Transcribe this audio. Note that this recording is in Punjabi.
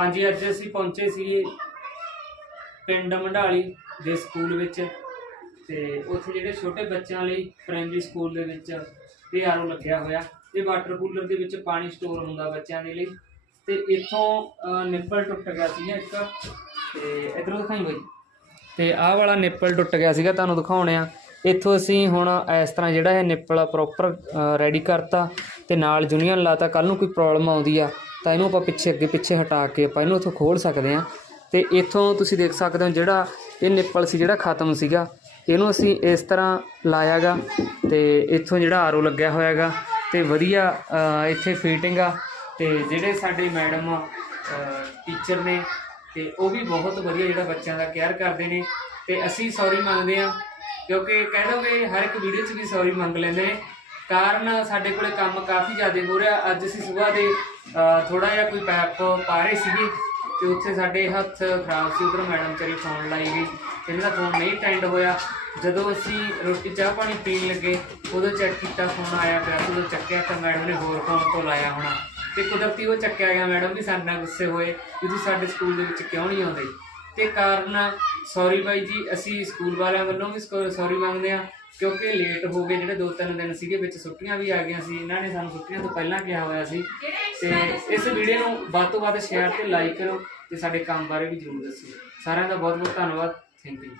ਹਾਂਜੀ, ਅੱਜ ਅਸੀਂ ਪਹੁੰਚੇ ਸੀ ਪਿੰਡ ਮੰਡਾਲੀ ਦੇ ਸਕੂਲ ਵਿੱਚ ਤੇ ਉੱਥੇ ਜਿਹੜੇ ਛੋਟੇ ਬੱਚਿਆਂ ਲਈ ਪ੍ਰਾਇਮਰੀ ਸਕੂਲ ਦੇ ਵਿੱਚ ਇਹ ਆਰਓ ਲੱਗਿਆ ਹੋਇਆ। ਇਹ ਵਾਟਰ ਕੂਲਰ ਦੇ ਵਿੱਚ ਪਾਣੀ ਸਟੋਰ ਹੁੰਦਾ ਬੱਚਿਆਂ ਦੇ ਲਈ। ਤੇ ਇੱਥੋਂ ਨਿੱਪਲ ਟੁੱਟ ਗਿਆ ਸੀਗਾ ਇੱਕ। ਤੇ ਇਧਰੋਂ ਦਿਖਾਈ ਬਈ। ਤੇ ਆਹ ਵਾਲਾ ਨਿੱਪਲ ਟੁੱਟ ਗਿਆ ਸੀਗਾ, ਤੁਹਾਨੂੰ ਦਿਖਾਉਣੇ ਆ। ਇੱਥੋਂ ਅਸੀਂ ਹੁਣ ਇਸ ਤਰ੍ਹਾਂ ਜਿਹੜਾ ਇਹ ਨਿੱਪਲ ਪ੍ਰੋਪਰ ਰੈਡੀ ਕਰਤਾ ਤੇ ਨਾਲ ਜੂਨੀਅਰ ਲਾਤਾ। ਕੱਲ ਨੂੰ ਕੋਈ ਪ੍ਰੋਬਲਮ ਆਉਂਦੀ ਆ। ਤਾਂ ਇਹਨੂੰ ਆਪਾਂ ਪਿੱਛੇ ਅੱਗੇ ਪਿੱਛੇ ਹਟਾ ਕੇ ਆਪਾਂ ਇਹਨੂੰ ਇੱਥੋਂ ਖੋਲ ਸਕਦੇ ਹਾਂ। ਤੇ ਇੱਥੋਂ ਤੁਸੀਂ ਦੇਖ ਸਕਦੇ ਹੋ ਜਿਹੜਾ ਇਹ ਨਿੱਪਲ ਸੀ, ਜਿਹੜਾ ਖਤਮ ਸੀਗਾ, ਇਹਨੂੰ ਅਸੀਂ ਇਸ ਤਰ੍ਹਾਂ ਲਾਇਆਗਾ ਤੇ ਇੱਥੋਂ ਜਿਹੜਾ ਆਰਓ ਲੱਗਿਆ ਹੋਇਆਗਾ ਤੇ ਵਧੀਆ ਇੱਥੇ ਫਿਟਿੰਗ ਆ ਤੇ ਜਿਹੜੇ ਸਾਡੇ ਮੈਡਮ ਟੀਚਰ ਨੇ ਤੇ ਉਹ ਵੀ ਬਹੁਤ ਵਧੀਆ ਜਿਹੜਾ ਬੱਚਿਆਂ ਦਾ ਕੇਅਰ ਕਰਦੇ ਨੇ। ਤੇ ਅਸੀਂ ਸੌਰੀ ਮੰਗਦੇ ਆ ਕਿਉਂਕਿ ਕਹਿ ਲਓਗੇ ਹਰ ਇੱਕ ਵੀਡੀਓ 'ਚ ਵੀ ਸੌਰੀ ਮੰਗ ਲੈਂਦੇ ਨੇ। ਕਾਰਨ ਸਾਡੇ ਕੋਲੇ ਕੰਮ ਕਾਫੀ ਜ਼ਿਆਦਾ ਹੋ ਰਿਹਾ। ਅੱਜ ਅਸੀਂ ਸਵੇਰ ਦੇ ਥੋੜਾ ਜਿਹਾ ਕੋਈ ਪੈਪ ਪਾ ਰਹੇ ਸੀਗੇ ਤੇ ਉੱਥੇ ਸਾਡੇ ਹੱਥ ਖਰਾਬ ਸੀ। ਉਧਰ ਮੈਡਮ ਤੇਰੀ ਫੋਨ ਲਾਈ ਗਈ। ਤੇ ਇਹਨਾਂ ਦਾ ਫੋਨ ਨਹੀਂ ਟੈਂਡ ਹੋਇਆ। ਜਦੋਂ ਅਸੀਂ ਰੋਟੀ, ਚਾਹ ਪਾਣੀ ਪੀਣ ਲੱਗੇ, ਉਦੋਂ ਚੈੱਕ ਕੀਤਾ, ਫੋਨ ਆਇਆ ਪਿਆ ਉਦੋਂ ਚੱਕਿਆ ਤਾਂ ਮੈਡਮ ਨੇ ਹੋਰ ਫੋਨ ਤੋਂ ਲਾਇਆ ਹੋਣਾ। ਤੇ ਕੁਦਰਤੀ ਉਹ ਚੱਕਿਆ ਗਿਆ। ਮੈਡਮ ਵੀ ਸਾਡੇ ਨਾਲ ਗੁੱਸੇ ਹੋਏ ਕਿ ਤੁਸੀਂ ਸਾਡੇ ਸਕੂਲ ਦੇ ਵਿੱਚ ਕਿਉਂ ਨਹੀਂ ਆਉਂਦੇ? ਤੇ ਕਾਰਨ ਸੌਰੀ ਬਾਈ ਜੀ, ਅਸੀਂ ਸਕੂਲ ਵਾਲਿਆਂ ਵੱਲੋਂ ਵੀ ਸੌਰੀ ਮੰਗਦੇ ਆ, ਕਿਉਂਕਿ ਲੇਟ ਹੋ ਗਏ, ਜਿਹੜੇ ਦੋ ਤਿੰਨ ਦਿਨ ਸੀਗੇ, ਵਿੱਚ ਛੁੱਟੀਆਂ ਵੀ ਆ ਗਈਆਂ ਸੀ। ਇਹਨਾਂ ਨੇ ਸਾਨੂੰ ਛੁੱਟੀਆਂ ਤੋਂ ਪਹਿਲਾਂ ਕਿਹਾ ਹੋਇਆ ਸੀ। ਤੇ ਇਸ ਵੀਡੀਓ ਨੂੰ ਵੱਧ ਤੋਂ ਵੱਧ ਸ਼ੇਅਰ ਤੇ ਲਾਈਕ ਕਰੋ ਤੇ ਸਾਡੇ ਕੰਮ ਬਾਰੇ ਵੀ ਜ਼ਰੂਰ ਦੱਸੋ ਸਾਰਿਆਂ ਦਾ ਬਹੁਤ ਬਹੁਤ ਧੰਨਵਾਦ। Thank you